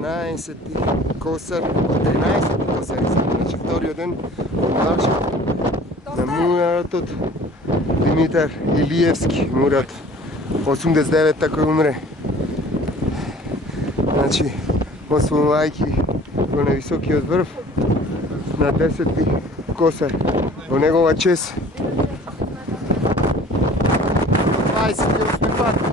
12-ти косар, 13-ти косар, значи вториот ден од маршот на муратот Димитар Илиевски, мурат 89-та кој умре. Значи, освојувајќи го на високиот врв на 10-ти косар во негова чест. 28 пат